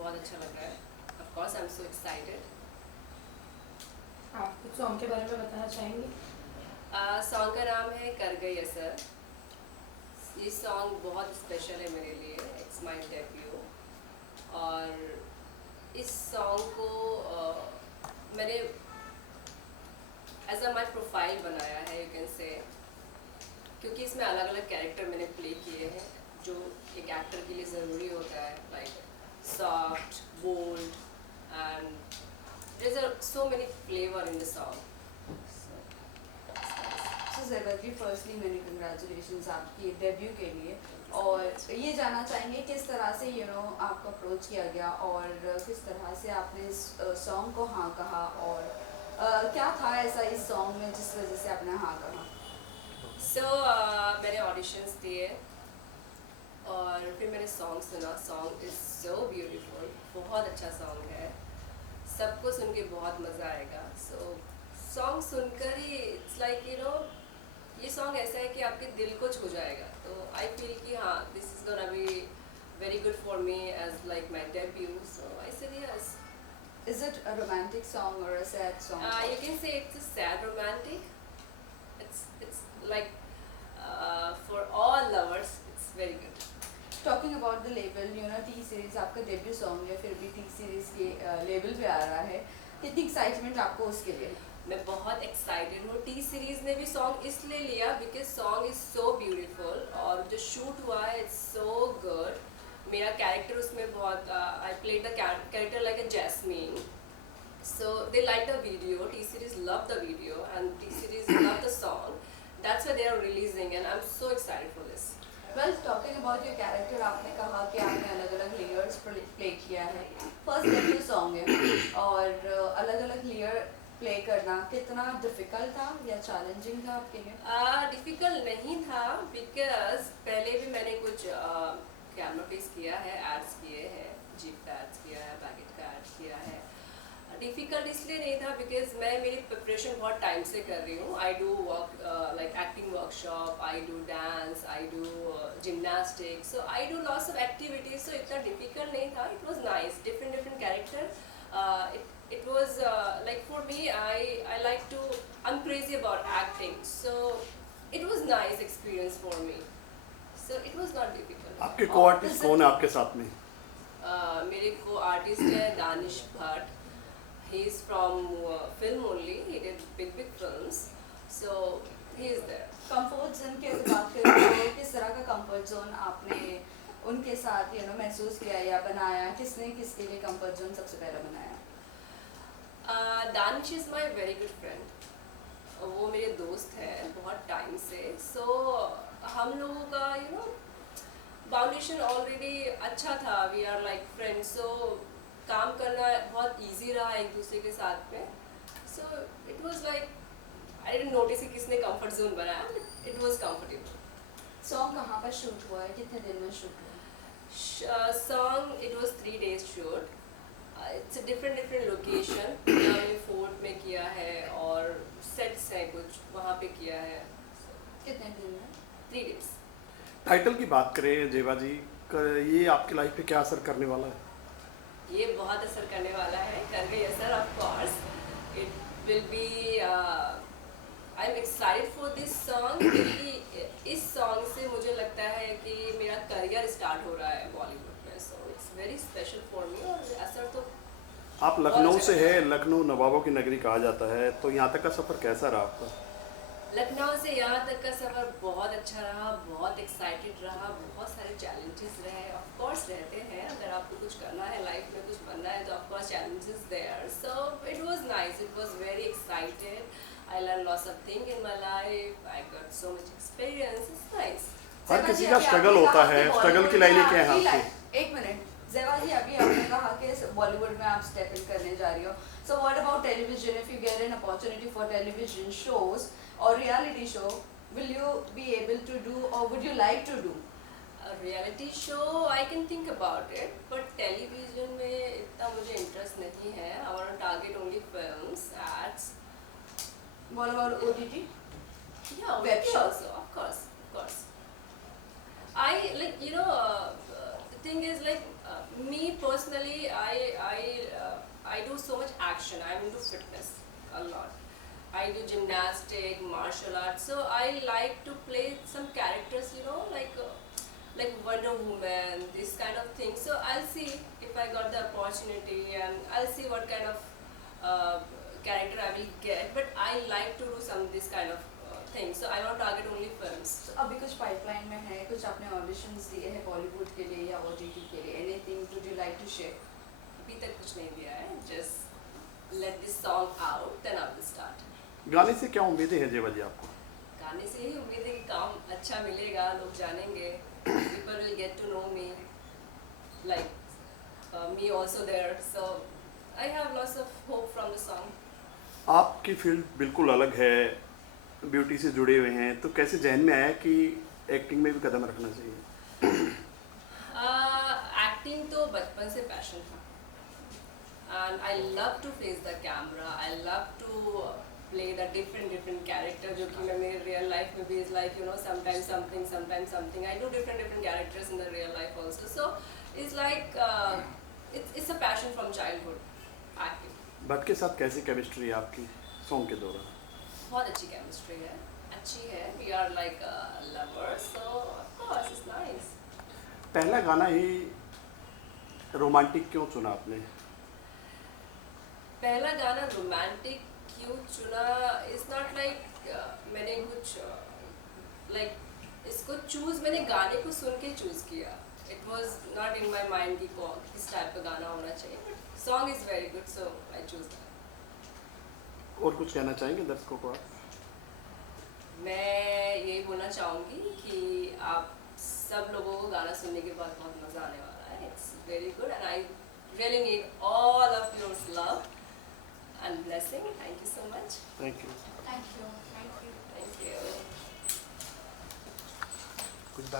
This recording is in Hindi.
बहुत अच्छा लग रहा है. Of course, I'm so excited. आप कुछ सॉन्ग के बारे में बताना चाहेंगे? सॉन्ग का नाम है कर गई असर. ये सॉन्ग बहुत स्पेशल है मेरे लिए. It's my debut. और इस सॉन्ग को मैंने एज अ माई प्रोफाइल बनाया है, यू कैन से, क्योंकि इसमें अलग अलग कैरेक्टर मैंने प्ले किए हैं जो एक एक्टर के लिए ज़रूरी होता है, like soft, bold, and there are so many flavour in the song. So Zeba ji, firstly many congratulations आपकी डेब्यू के लिए. और ये जानना चाहेंगे किस तरह से आपको अप्रोच किया गया और किस तरह से आपने इस सॉन्ग को हाँ कहा, और क्या था ऐसा इस सॉन्ग में जिस वजह से आपने हाँ कहा? मैंने ऑडिशंस दिए और फिर मैंने सॉन्ग सुना. Song is so beautiful. बहुत अच्छा सॉन्ग है. सबको सुन के बहुत मज़ा आएगा. सॉन्ग सुनकर ही इट्स लाइक ये सॉन्ग ऐसा है कि आपके दिल को छू जाएगा. तो आई फील कि हाँ, this is gonna be very good for me as like my debut. So I said yes. Is it a romantic song or a sad song? You can say it's a sad romantic. It's like for all lovers, it's very good. Talking about the label, T series आपका डेब्यू सॉन्ग है, फिर भी T सीरीज के लेवल पे आ रहा है. कितनी एक्साइटमेंट आपको उसके लिए? मैं बहुत एक्साइटेड हूँ. टी सीरीज ने भी सॉन्ग इसलिए लिया because song is so beautiful और जो शूट हुआ है इट्स सो गुड. मेरा कैरेक्टर उसमें बहुत I played the character like a jasmine. So they like the video. T series love the video and T series love the song. That's why they are releasing and I am so excited for this. Well, talking about your character, आपने कहा कि आपने अलग अलग लेयर्स प्ले किया है. फर्स्ट डेब्यू सॉन्ग है और अलग अलग लेयर प्ले करना कितना डिफिकल्ट था या चैलेंजिंग था आपके लिए? डिफ़िकल्ट नहीं था बिकॉज पहले भी मैंने कुछ कैमरा फेस किया है, एड्स किए हैं, जीप का एड्स किया है, पैकेट का एड्स किया है. डिफ़िकल्ट इसलिए नहीं था बिकॉज मैं मेरी प्रिपरेशन बहुत टाइम से कर रही हूँ. I do work like acting workshop, I do dance, I do gymnastic, so I do lots of activities. So इतना डिफ़िकल्ट नहीं था. It was nice. Different character. It was like for me, I like to, I'm crazy about acting, so it was nice experience for me. So it was not difficult. आपके को आर्टिस्ट कौन है आपके साथ में? मेरे को आर्टिस्ट है Danish Bhatt. He is from film only. He did big films, so he is there. Comfort zone की अगर बात करें तो किस तरह का कंफर्ट जोन आपने उनके साथ महसूस किया या बनाया? किसने किसके लिए कंफर्ट जोन सबसे पहले बनाया? Danish is my very good friend. वो मेरे दोस्त हैं बहुत टाइम से. सो हम लोगों का बाउंडेशन ऑलरेडी अच्छा था. We are like friends. So काम करना बहुत इजी रहा एक दूसरे के साथ में. सो it was like I didn't notice कि किसने कंफर्ट जोन बनाया. It was comfortable. सॉन्ग कहाँ पर शूट हुआ है, कितने दिन में शूट हुआ? Song it was 3 days shoot. It's a different location. हमने फोर्ट में किया है और सेट्स हैं कुछ वहाँ पे किया है. कितने दिन में? 3 days. टाइटल की बात करें जेबा जी, ये आपकी लाइफ पे क्या असर करने वाला है? ये बहुत असर करने वाला है. कर गई असर. Of course it will be. I am excited for this song क्योंकि इस सॉन्ग से मुझे लगता है कि मेरा करियर स्टार्ट हो रहा है बॉलीवुड में. So it's very special for me. और असर तो आप लखनऊ से है, लखनऊ नवाबों की नगरी कहा जाता है, तो यहाँ तक का सफ़र कैसा रहा आपका? लखनऊ से यहाँ तक का सफ़र बहुत अच्छा रहा. बहुत एक्साइटेड रहा. बहुत सारे चैलेंजेस रहे. ऑफ कोर्स रहते हैं. अगर आपको कुछ करना है लाइफ में, कुछ बनना है, तो of course challenges there. So it was nice. It was very excited. I learned lots of things in my life. I got so much experience. It's nice. हर किसी का स्ट्रगल होता है. स्ट्रगल की लाइनें क्या हैं आपकी? एक मिनट ज़ेबा जी, अभी आपने कहा कि बॉलीवुड में आप स्टेप इन करने जा रही हो. So what about television? If you get an opportunity for television shows और reality show, will you be able to do or would you like to do? A reality show, I can think about it, but television में इतना मुझे इंटरेस्ट नहीं है. I want to target only films, ads. What about OTT? Yeah, Web OTT shows. also, of course. I like the thing is like me personally, I do so much action. I'm into fitness a lot. I do gymnastic, martial arts. So I like to play some characters, you know, like Wonder Woman, this kind of thing. So I'll see if I got the opportunity, and I'll see what kind of character I will get. But I like to do some this kind of things. So I won't target only films. तो अभी कुछ पाइपलाइन में है, कुछ आपने ऑडिशंस दिए हैं बॉलीवुड के लिए या ओटीटी के लिए, anything would you like to share? अभी तक कुछ नहीं दिया है. Just let this song out, then I will start. गाने से क्या उम्मीदें हैं जेबा जी आपको? गाने से ही उम्मीद है कि काम अच्छा मिलेगा, लोग जानेंगे, people will get to know me, like me also there. So I have lots of hope from the song. आपकी फील्ड बिल्कुल अलग है, ब्यूटी से जुड़े हुए हैं, तो कैसे जहन में आया कि एक्टिंग में भी कदम रखना चाहिए? एक्टिंग तो बचपन से पैशन था, and I love to face the camera. I love to play the different character, जो कि मैं मेरे real life में भी is like, you know, sometimes something. I do different characters in the real life also. So it's like it's a passion from childhood, acting. Bhatt के साथ कैसी केमिस्ट्री है आपकी सॉन्ग के दौरान? बहुत अच्छी केमिस्ट्री है, अच्छी है. We are like lovers, so of course it's nice. पहला गाना ही रोमांटिक क्यों चुना आपने? पहला गाना रोमांटिक क्यों चुना? इट्स नॉट लाइक मैंने कुछ लाइक इसको चूज, मैंने गाने को सुन के चूज किया. It was not in my mind कि किस टाइप का गाना होना चाहिए, but song is very good, so I choose that. और कुछ कहना चाहेंगे दर्शकों को आप? मैं यही बोलना चाहूँगी कि आप सब लोगों को गाना सुनने के बाद बहुत मज़ा आने वाला है. It's very good, and I really need all of your love and blessing. Thank you so much. Thank you. Thank you. Thank you.